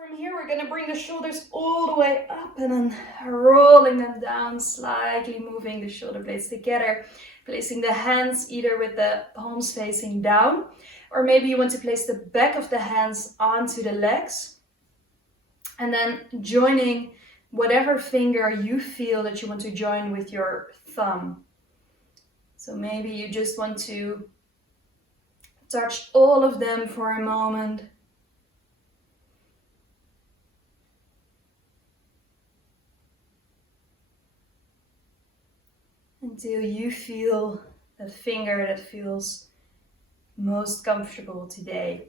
From here, we're going to bring the shoulders all the way up and then rolling them down, slightly moving the shoulder blades together, placing the hands either with the palms facing down, or maybe you want to place the back of the hands onto the legs, and then joining whatever finger you feel that you want to join with your thumb. So maybe you just want to touch all of them for a moment. Until you feel the finger that feels most comfortable today.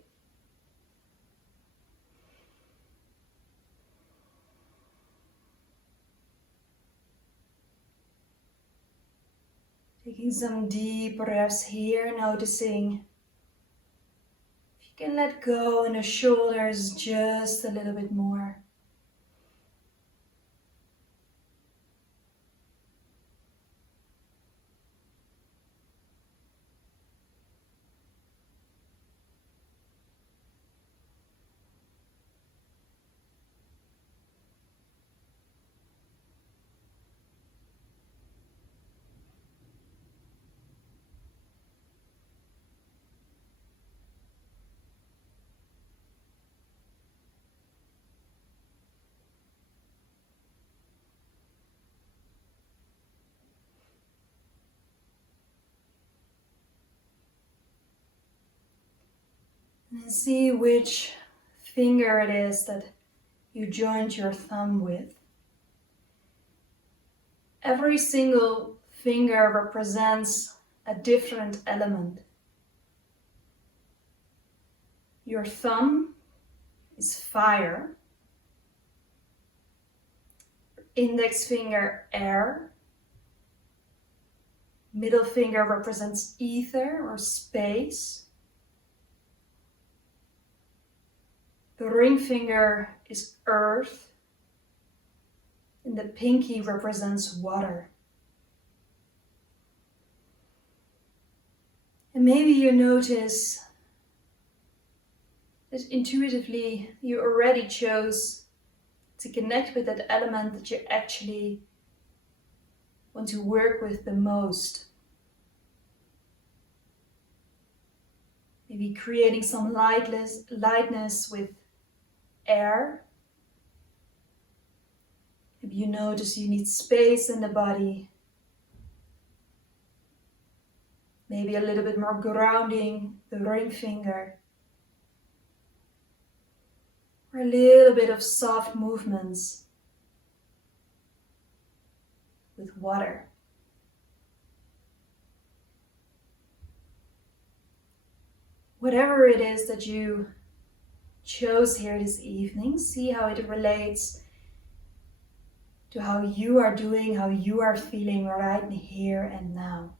Taking some deep breaths here, noticing if you can let go in the shoulders just a little bit more. And see which finger it is that you joined your thumb with. Every single finger represents a different element. Your thumb is fire, index finger air, middle finger represents ether or space, the ring finger is earth, and the pinky represents water. And maybe you notice that intuitively you already chose to connect with that element that you actually want to work with the most. Maybe creating some lightness with air. Maybe you notice you need space in the body. Maybe a little bit more grounding, the ring finger. Or a little bit of soft movements with water. Whatever it is that you chose here this evening, see how it relates to how you are doing, how you are feeling right here and now.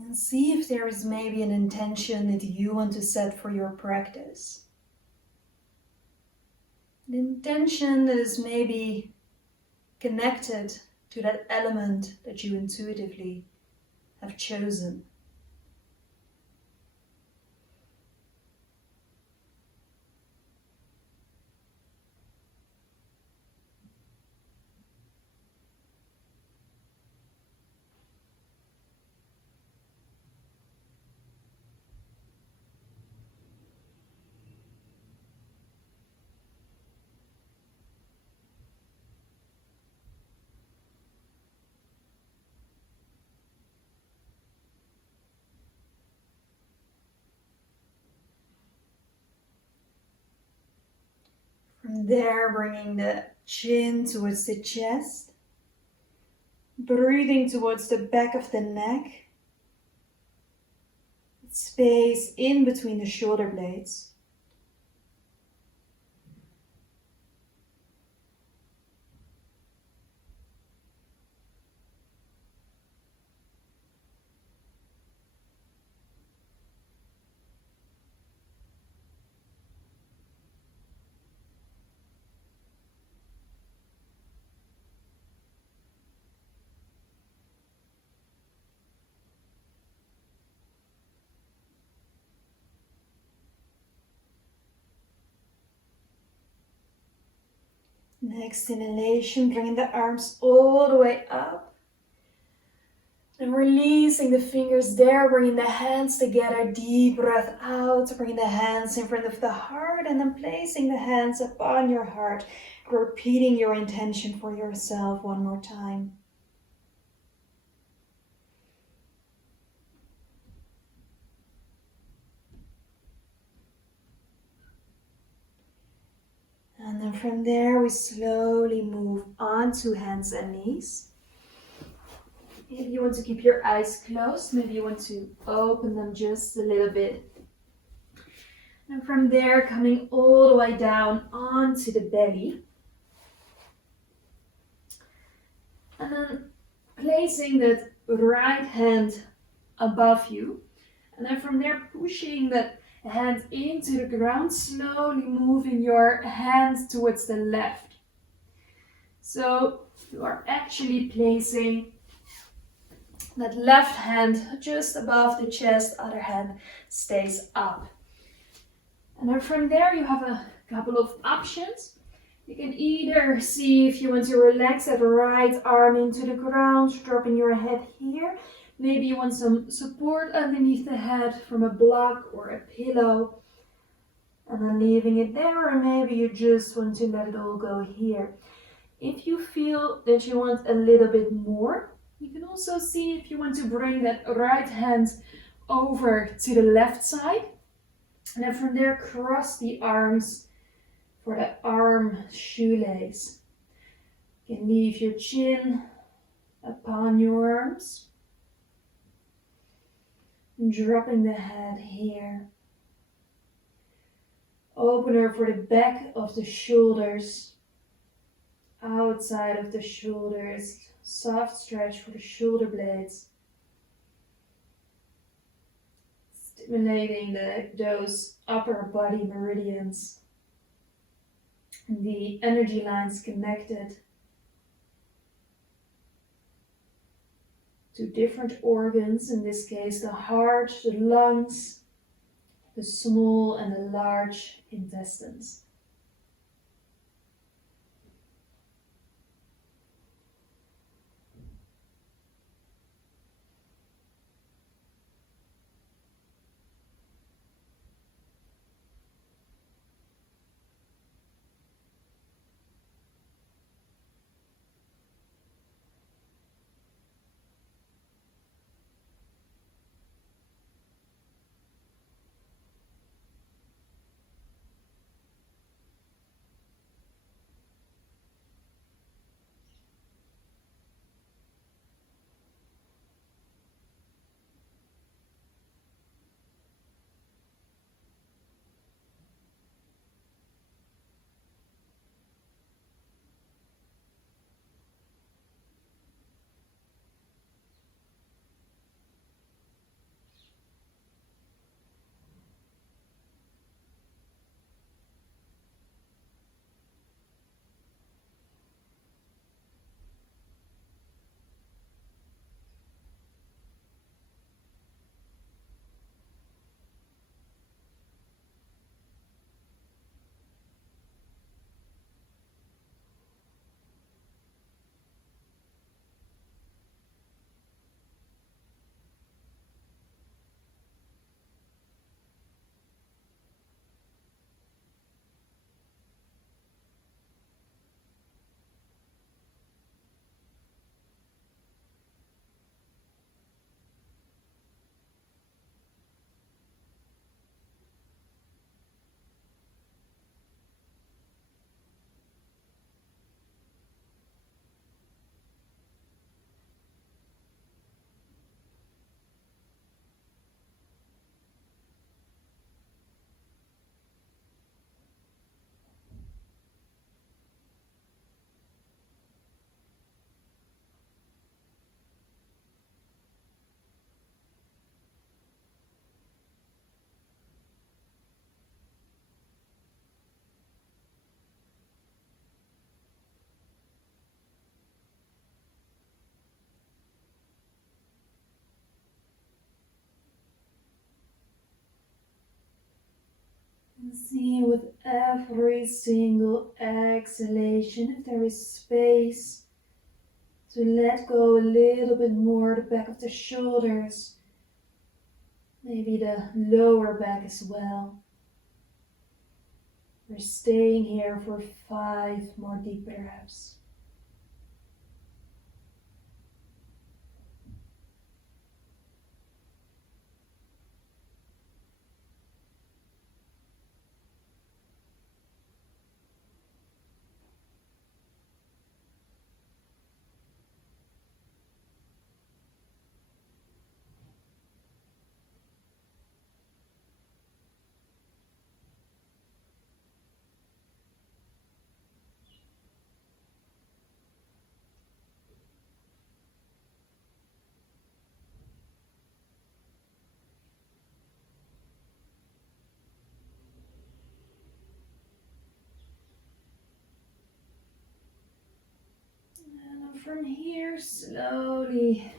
And see if there is maybe an intention that you want to set for your practice. An intention that is maybe connected to that element that you intuitively have chosen. From there, bringing the chin towards the chest. Breathing towards the back of the neck. Space in between the shoulder blades. Next inhalation, bringing the arms all the way up. And releasing the fingers there, bringing the hands together, deep breath out, bringing the hands in front of the heart and then placing the hands upon your heart, repeating your intention for yourself one more time. And then from there, we slowly move on to hands and knees. If you want to keep your eyes closed, maybe you want to open them just a little bit. And from there, coming all the way down onto the belly. And then placing that right hand above you. And then from there, pushing that hand into the ground, slowly moving your hands towards the left. So you are actually placing that left hand just above the chest, other hand stays up. And then from there you have a couple of options. You can either see if you want to relax that right arm into the ground, dropping your head here. Maybe you want some support underneath the head from a block or a pillow. And then leaving it there, or maybe you just want to let it all go here. If you feel that you want a little bit more, you can also see if you want to bring that right hand over to the left side. And then from there, cross the arms for the arm shoelace. You can leave your chin upon your arms. And dropping the head here. Opener for the back of the shoulders. Outside of the shoulders. Soft stretch for the shoulder blades. Stimulating those upper body meridians. And the energy lines connected to different organs. In this case, the heart, the lungs, the small and the large intestines. See with every single exhalation if there is space to let go a little bit more the back of the shoulders, maybe the lower back as well. We're staying here for 5 more deep breaths. And from here, slowly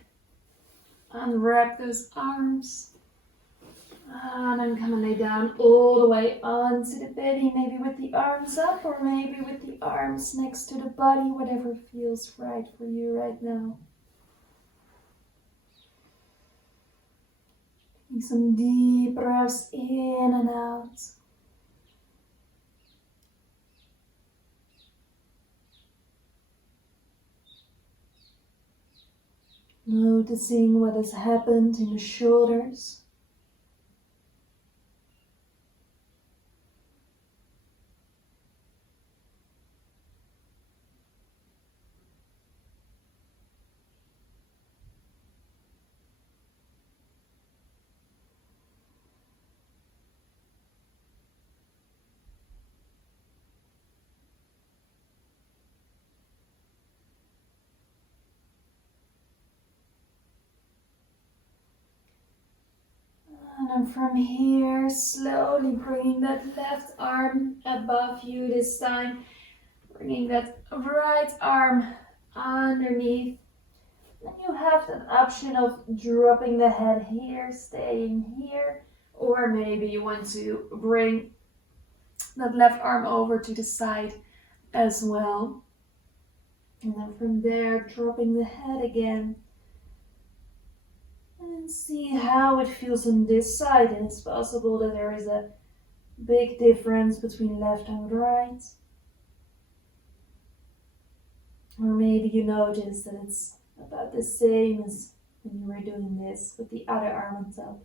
unwrap those arms. And then come and lay down all the way onto the belly, maybe with the arms up or maybe with the arms next to the body, whatever feels right for you right now. Take some deep breaths in and out. Noticing what has happened in the shoulders. And then from here, slowly bringing that left arm above you this time. Bringing that right arm underneath. Then you have that option of dropping the head here, staying here. Or maybe you want to bring that left arm over to the side as well. And then from there, dropping the head again. And see how it feels on this side. And it's possible that there is a big difference between left and right. Or maybe you notice that it's about the same as when you were doing this with the other arm on top.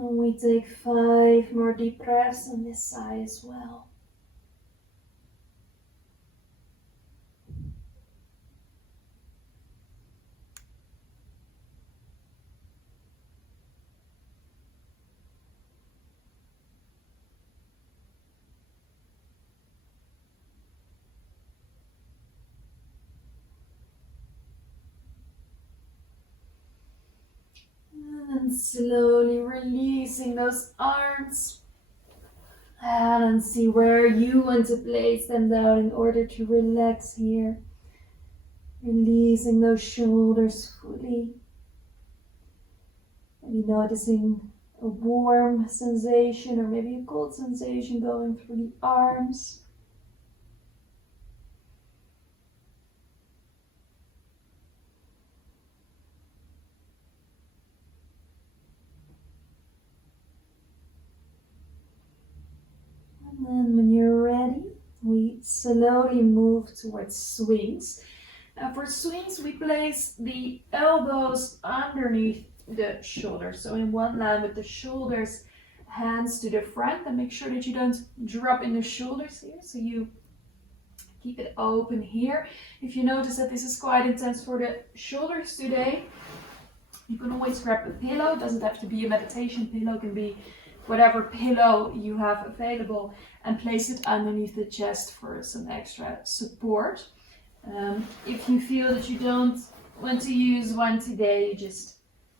And we take 5 more deep breaths on this side as well. And slowly releasing those arms. And see where you want to place them down in order to relax here. Releasing those shoulders fully. Maybe noticing a warm sensation or maybe a cold sensation going through the arms. And then when you're ready, we slowly move towards swings. Now for swings, we place the elbows underneath the shoulders. So in one line with the shoulders, hands to the front, and make sure that you don't drop in the shoulders here. So you keep it open here. If you notice that this is quite intense for the shoulders today, you can always grab a pillow. It doesn't have to be a meditation pillow, it can be whatever pillow you have available, and place it underneath the chest for some extra support. If you feel that you don't want to use one today, you just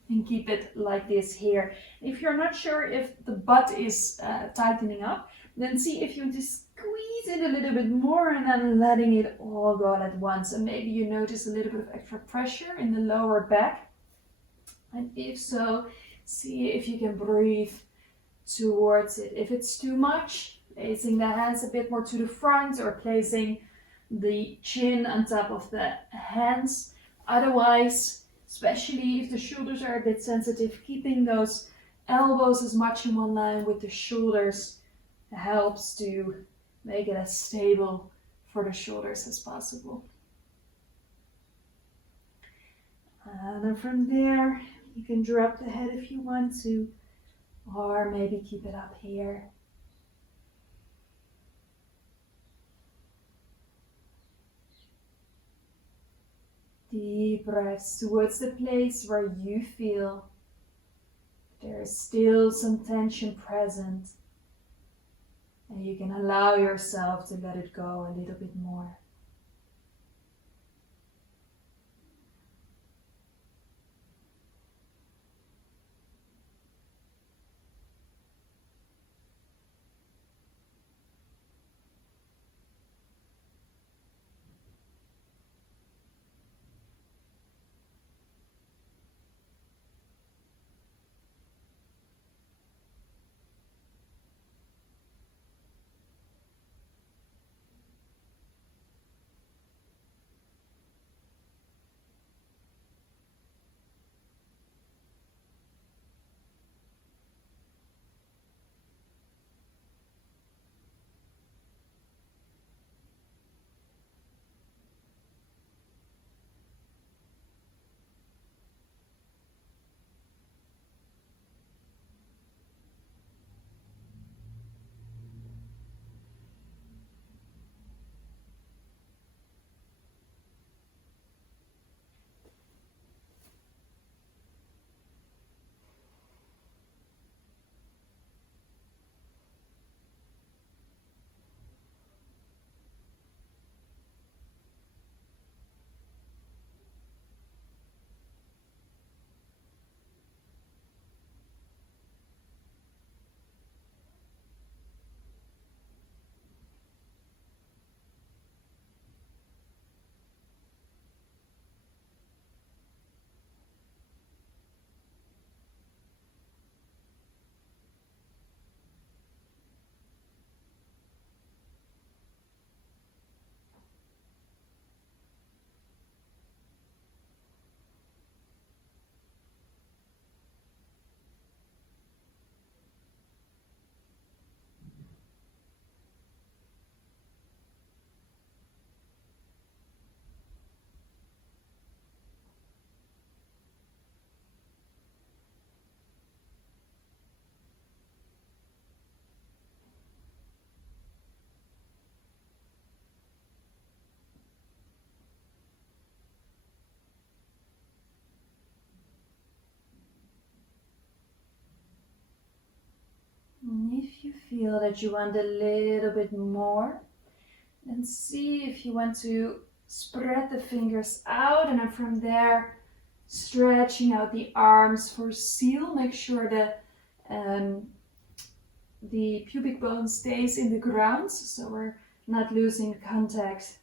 can keep it like this here. If you're not sure if the butt is tightening up, then see if you want to squeeze it a little bit more and then letting it all go at once. And maybe you notice a little bit of extra pressure in the lower back. And if so, see if you can breathe towards it. If it's too much, placing the hands a bit more to the front or placing the chin on top of the hands. Otherwise, especially if the shoulders are a bit sensitive, keeping those elbows as much in one line with the shoulders helps to make it as stable for the shoulders as possible. And then from there, you can drop the head if you want to, or maybe keep it up here. Deep breaths towards the place where you feel there is still some tension present, and you can allow yourself to let it go a little bit more. feel that you want a little bit more, and see if you want to spread the fingers out, and then from there stretching out the arms for seal. Make sure that the pubic bone stays in the ground, so we're not losing contact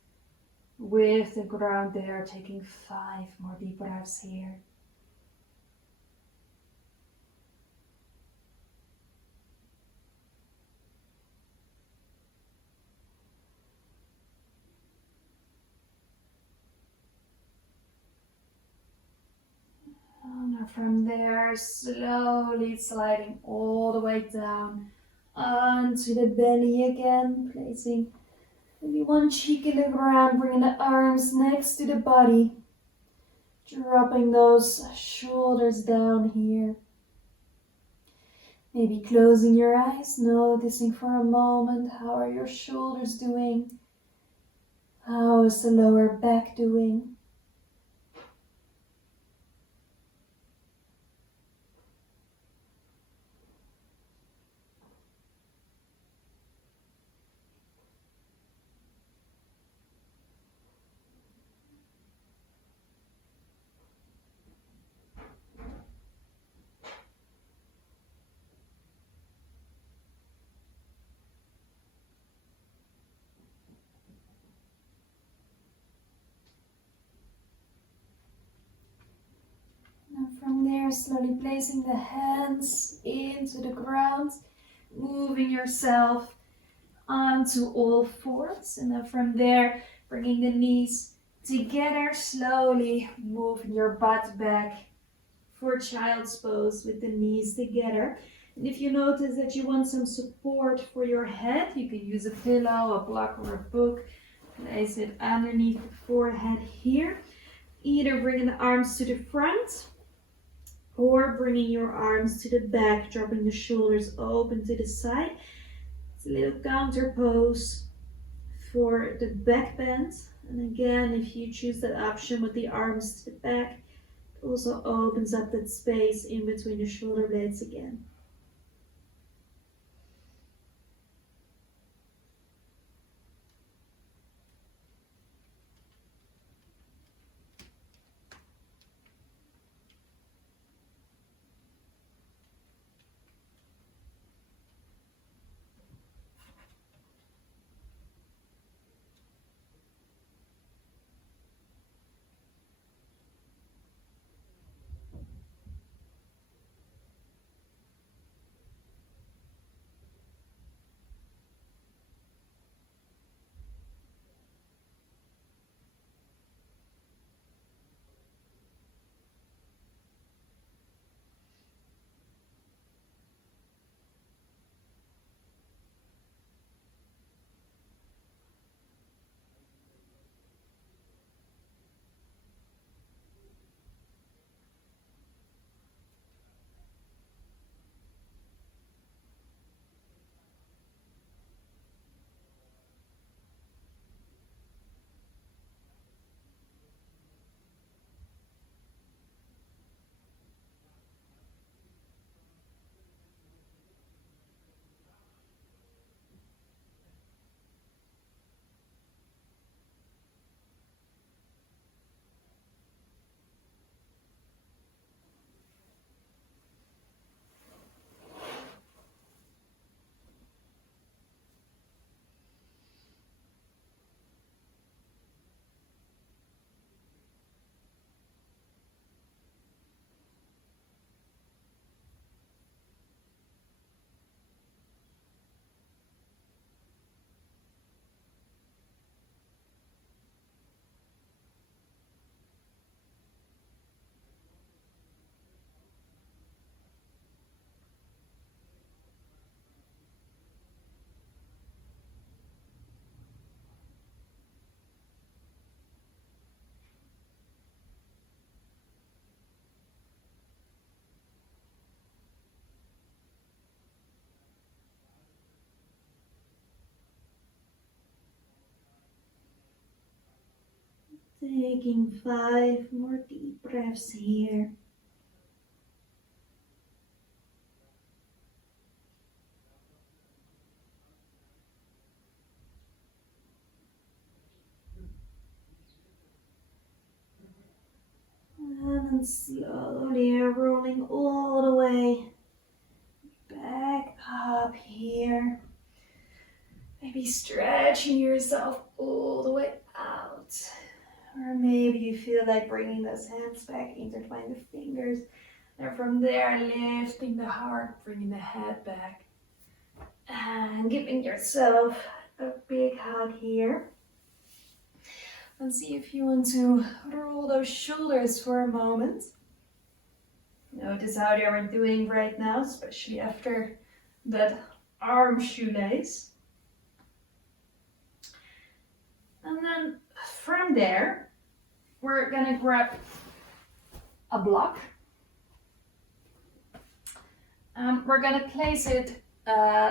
with the ground there. Taking 5 more deep breaths here. Now from there, slowly sliding all the way down onto the belly again, placing maybe one cheek in the ground, bringing the arms next to the body, dropping those shoulders down here. Maybe closing your eyes, noticing for a moment, how are your shoulders doing? How is the lower back doing? And from there, slowly placing the hands into the ground, moving yourself onto all fours, and then from there, bringing the knees together, slowly moving your butt back for child's pose with the knees together. And if you notice that you want some support for your head, you can use a pillow, a block, or a book. Place it underneath the forehead here. Either bringing the arms to the front or bringing your arms to the back, dropping the shoulders open to the side. It's a little counter pose for the back bend. And again, if you choose that option with the arms to the back, it also opens up that space in between the shoulder blades again. Taking 5 more deep breaths here. And then slowly rolling all the way back up here. Maybe stretching yourself all the way out. Or maybe you feel like bringing those hands back, intertwine the fingers. And from there, lifting the heart, bringing the head back. And giving yourself a big hug here. And see if you want to roll those shoulders for a moment. Notice how they are doing right now, especially after that arm shoelace. And then from there, we're gonna grab a block. We're gonna place it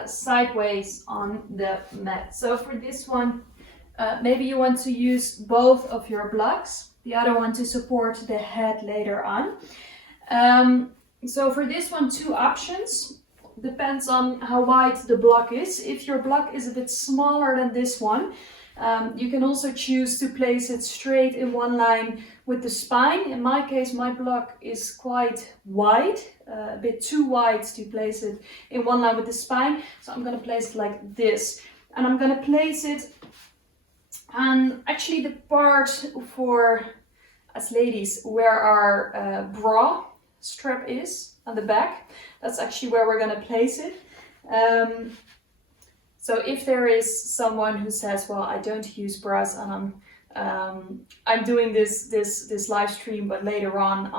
sideways on the mat. So for this one, maybe you want to use both of your blocks, the other one to support the head later on. So for this one, 2 options. Depends on how wide the block is. If your block is a bit smaller than this one, you can also choose to place it straight in one line with the spine. In my case, my block is quite wide, a bit too wide to place it in one line with the spine. So I'm going to place it like this. And I'm going to place it on actually the part for us ladies where our bra strap is on the back. That's actually where we're going to place it. So if there is someone who says, well, I don't use bras and I'm doing this live stream, but later on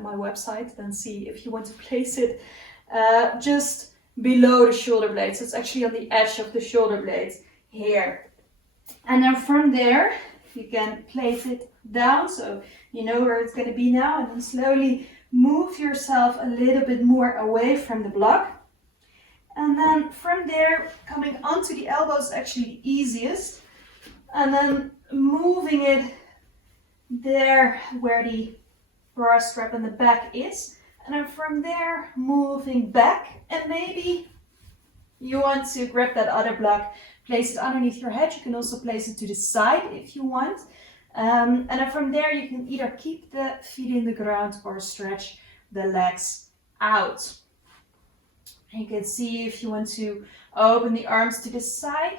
my website, then see if you want to place it just below the shoulder blades. So it's actually on the edge of the shoulder blades here. And then from there, you can place it down, so you know where it's going to be now, and then slowly move yourself a little bit more away from the block. And then from there, coming onto the elbows is actually the easiest. And then moving it there where the bra strap in the back is. And then from there, moving back. And maybe you want to grab that other block, place it underneath your head. You can also place it to the side if you want. And then from there, you can either keep the feet in the ground or stretch the legs out. You can see if you want to open the arms to the side.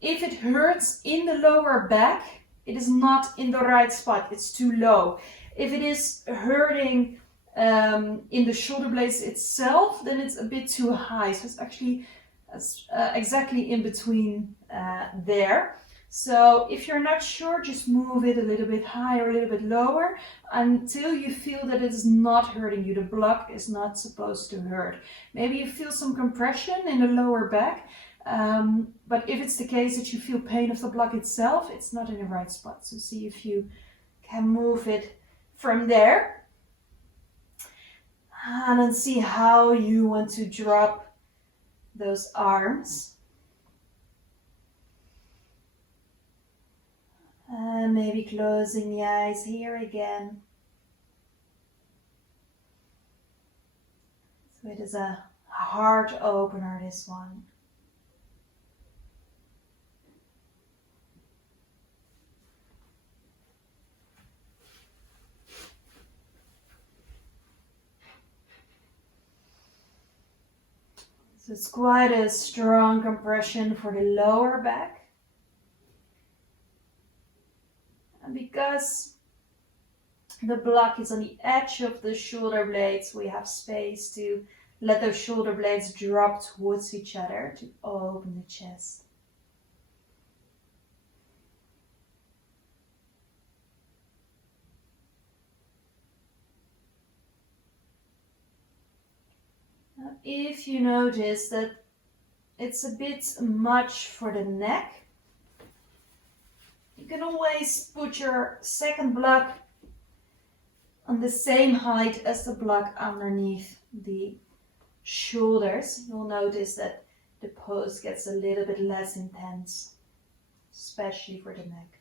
If it hurts in the lower back, it is not in the right spot. It's too low. If it is hurting in the shoulder blades itself, then it's a bit too high. So it's actually exactly in between there. So if you're not sure, just move it a little bit higher, a little bit lower until you feel that it's not hurting you. The block is not supposed to hurt. Maybe you feel some compression in the lower back, but if it's the case that you feel pain of the block itself, it's not in the right spot. So see if you can move it from there. And then see how you want to drop those arms. And maybe closing the eyes here again. So it is a heart opener, this one. So it's quite a strong compression for the lower back. And because the block is on the edge of the shoulder blades, we have space to let those shoulder blades drop towards each other to open the chest. Now, if you notice that it's a bit much for the neck, you can always put your second block on the same height as the block underneath the shoulders. You'll notice that the pose gets a little bit less intense, especially for the neck.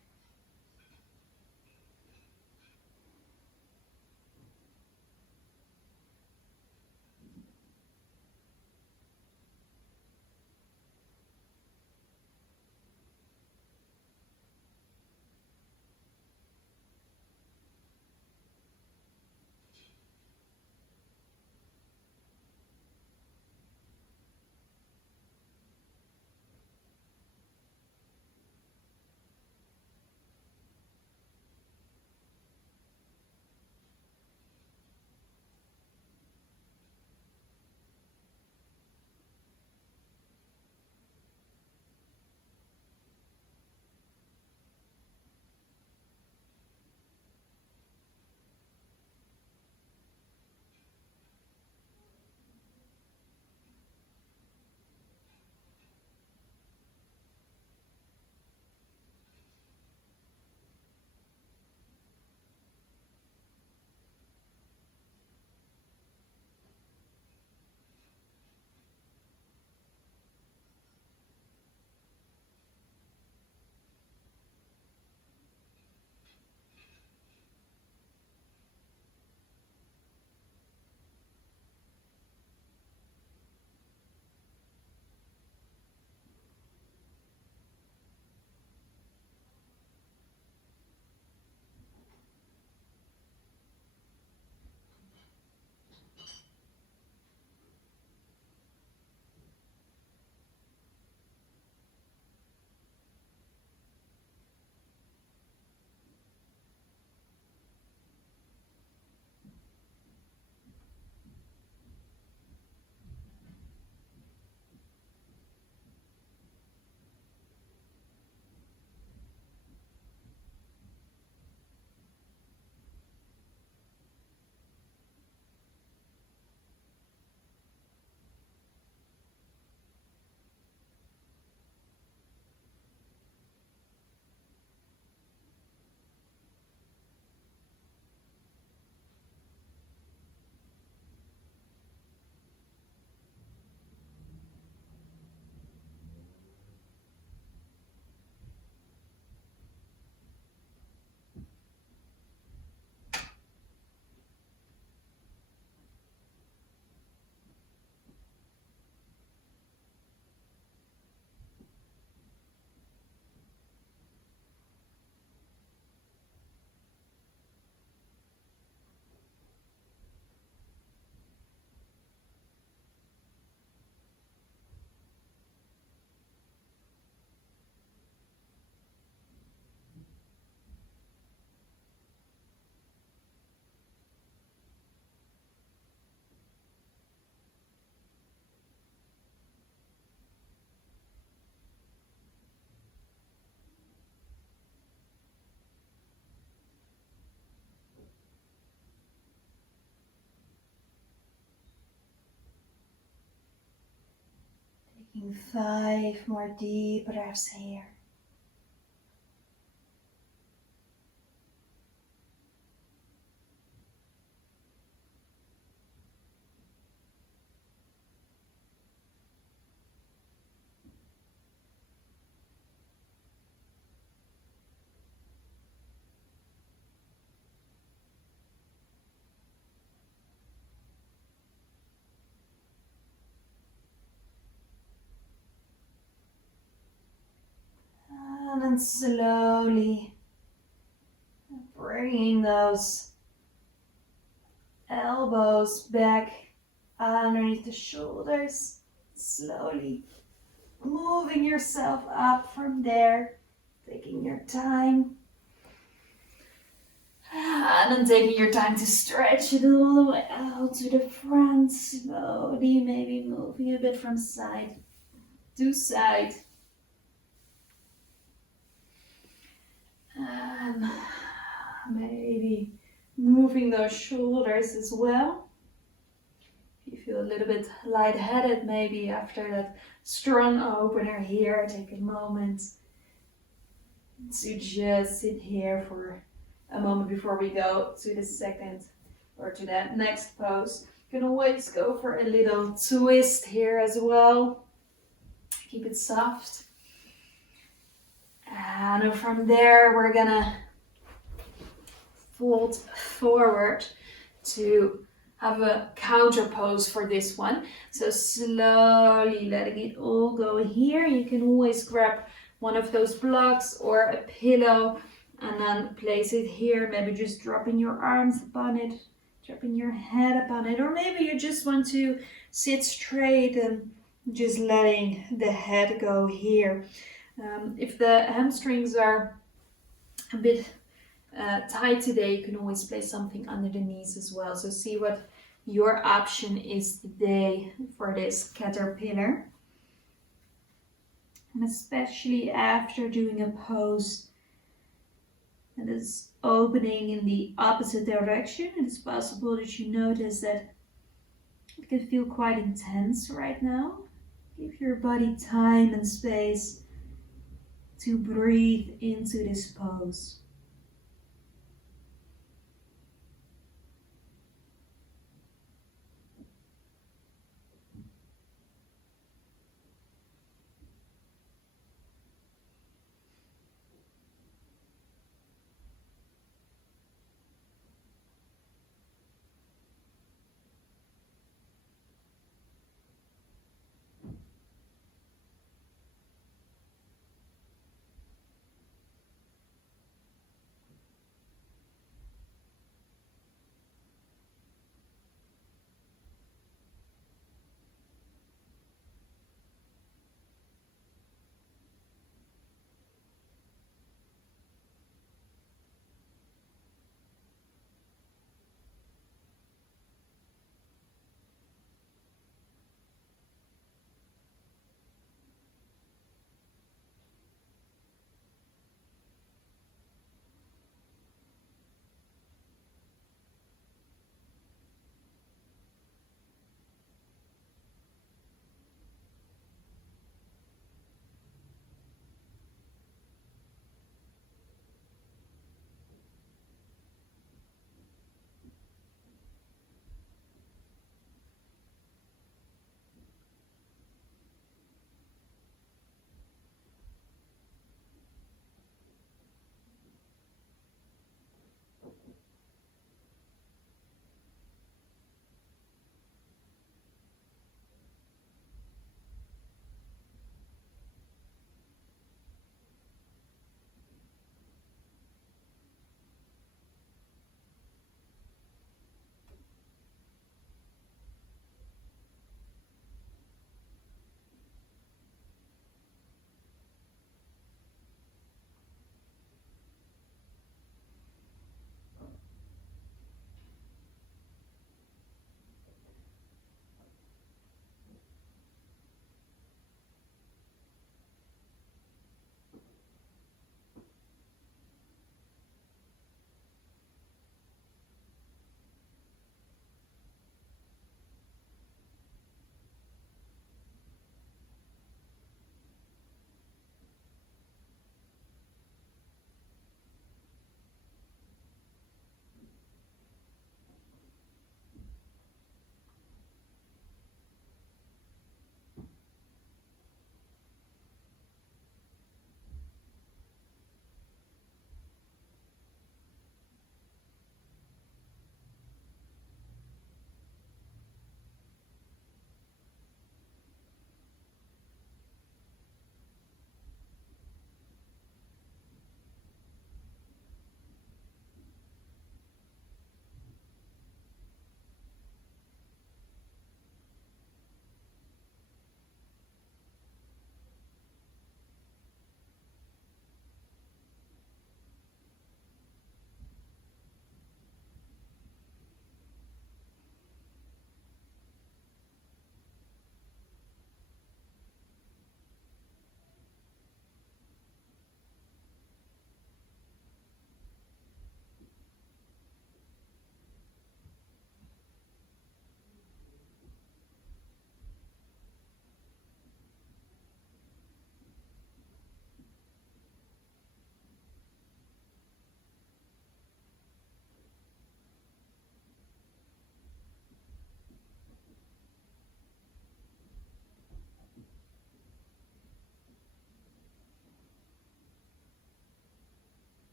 Do 5 more deep breaths here. And then slowly bringing those elbows back underneath the shoulders. Slowly moving yourself up from there. Taking your time. And then taking your time to stretch it all the way out to the front. Slowly, maybe moving a bit from side to side. And maybe moving those shoulders as well. If you feel a little bit lightheaded maybe after that strong opener here, take a moment to just sit here for a moment before we go to the second or to that next pose. You can always go for a little twist here as well. Keep it soft. And from there we're gonna fold forward to have a counter pose for this one. So slowly letting it all go here. You can always grab one of those blocks or a pillow and then place it here. Maybe just dropping your arms upon it, dropping your head upon it, or maybe you just want to sit straight and just letting the head go here. If the hamstrings are a bit tight today, you can always place something under the knees as well. So see what your option is today for this caterpillar. And especially after doing a pose that is opening in the opposite direction, it is possible that you notice that it can feel quite intense right now. Give your body time and space to breathe into this pose.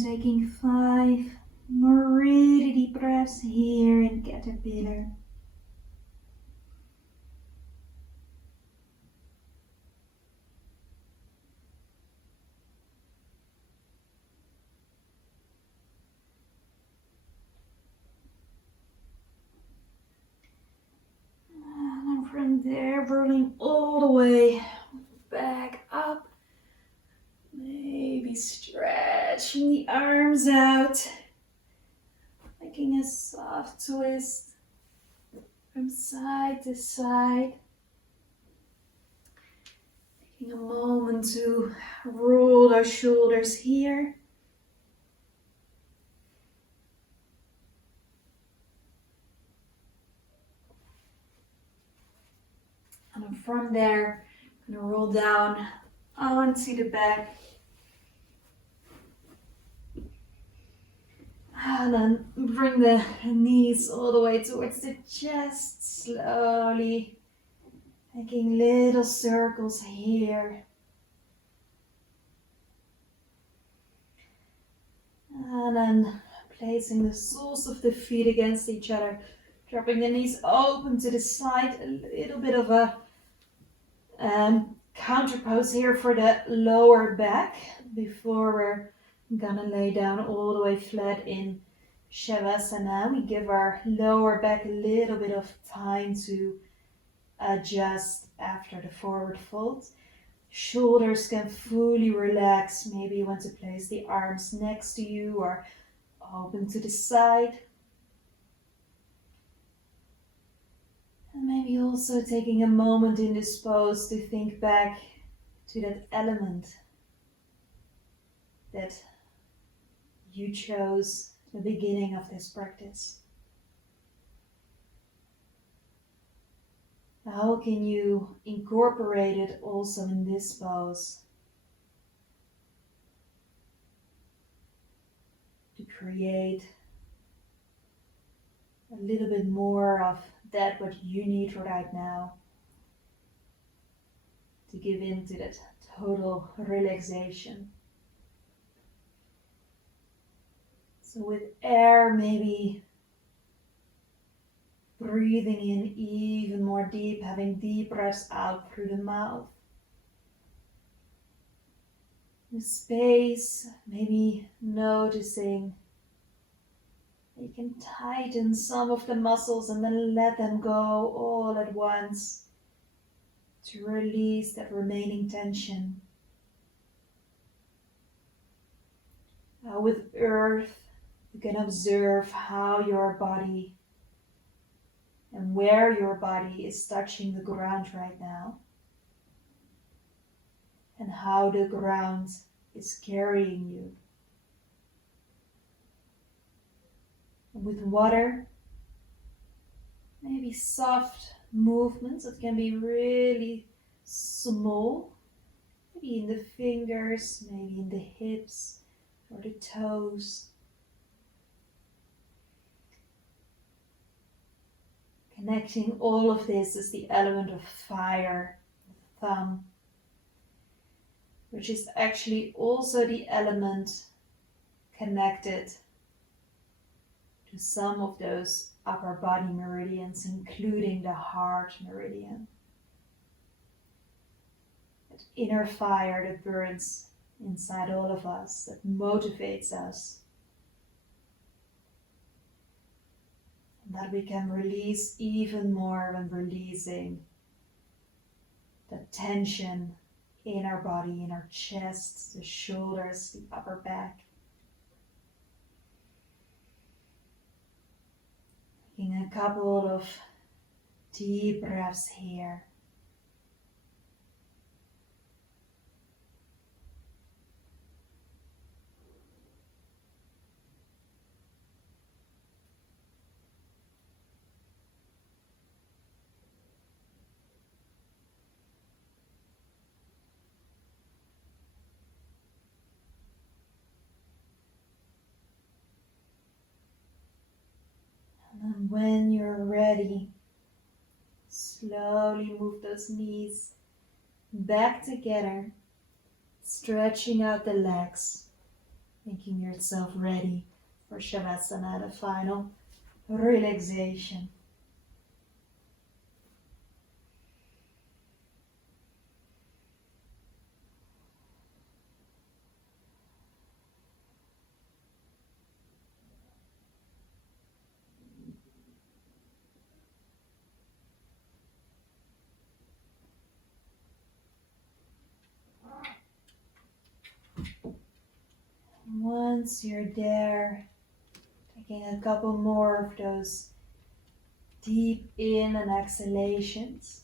And taking 5 more really deep breaths here in Caterpillar. And from there, rolling all the way back up. Maybe stretching the arms out. Making a soft twist from side to side. Taking a moment to roll those shoulders here. And then from there, I'm going to roll down onto the back. And then bring the knees all the way towards the chest, slowly making little circles here. And then placing the soles of the feet against each other, dropping the knees open to the side, a little bit of a counter pose here for the lower back before we're gonna lay down all the way flat in Shavasana. We give our lower back a little bit of time to adjust after the forward fold. Shoulders can fully relax. Maybe you want to place the arms next to you or open to the side. And maybe also taking a moment in this pose to think back to that element that you chose at the beginning of this practice. How can you incorporate it also in this pose to create a little bit more of that what you need right now to give in to that total relaxation. So with air, maybe breathing in even more deep, having deep breaths out through the mouth. The space, maybe noticing that you can tighten some of the muscles and then let them go all at once to release that remaining tension. With earth, you can observe how your body and where your body is touching the ground right now, and how the ground is carrying you. And with water, maybe soft movements that can be really small, maybe in the fingers, maybe in the hips or the toes. Connecting all of this is the element of fire, the thumb, which is actually also the element connected to some of those upper body meridians, including the heart meridian. That inner fire that burns inside all of us, that motivates us. That we can release even more when releasing the tension in our body, in our chest, the shoulders, the upper back. Taking a couple of deep breaths here. And when you're ready, slowly move those knees back together, stretching out the legs. making yourself ready for Shavasana, the final relaxation. Once you're there, taking a couple more of those deep in and exhalations.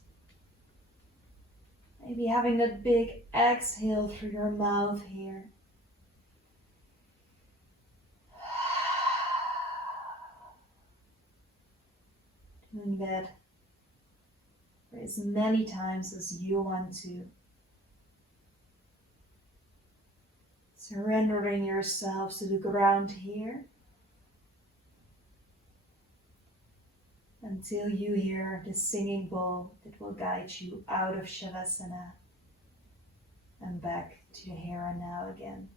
Maybe having that big exhale through your mouth here. Doing that for as many times as you want to. Surrendering yourselves to the ground here until you hear the singing bowl that will guide you out of Shavasana and back to here and now again.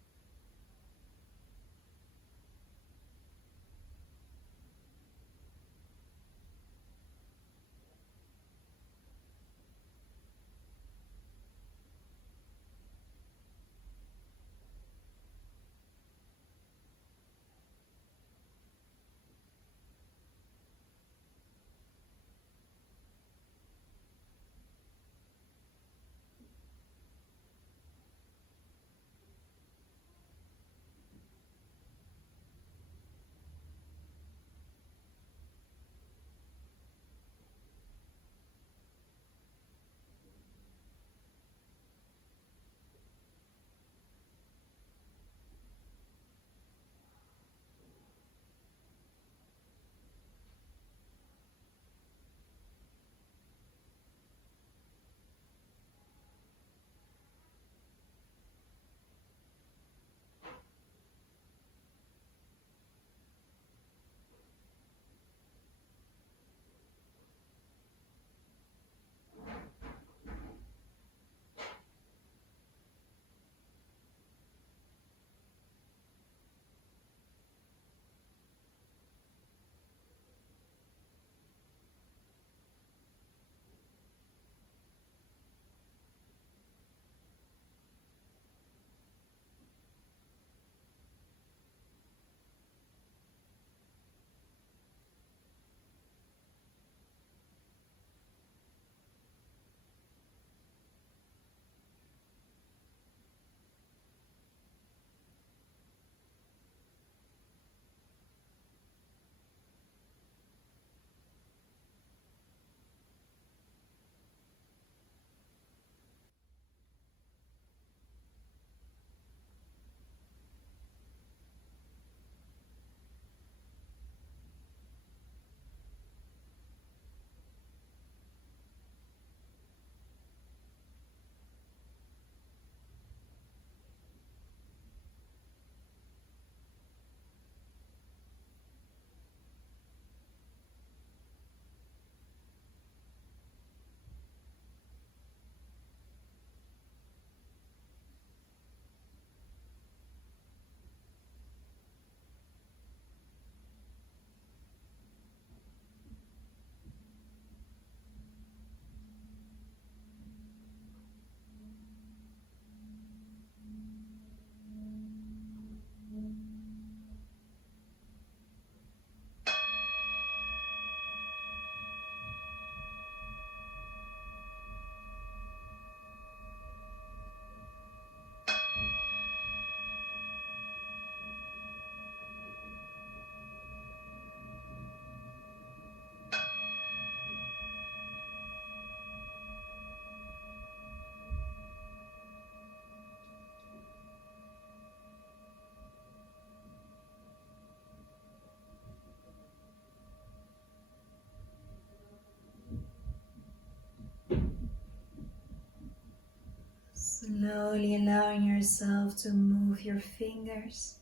Slowly allowing yourself to move your fingers,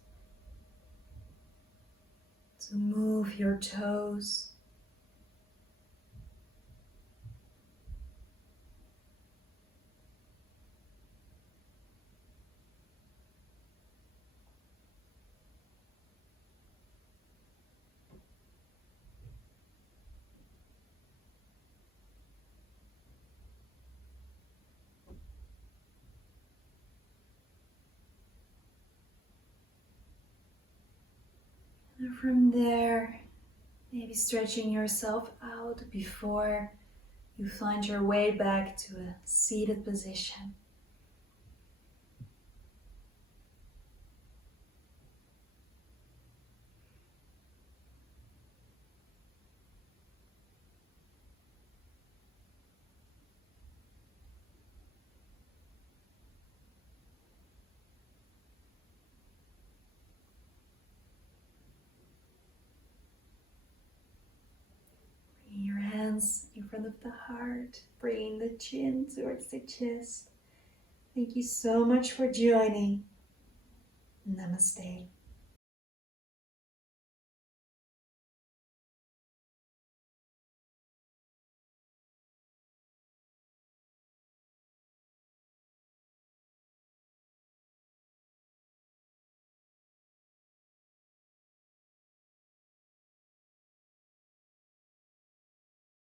to move your toes. from there, maybe stretching yourself out before you find your way back to a seated position. Bring your hands in front of the heart, bring the chin towards the chest. Thank you so much for joining. Namaste.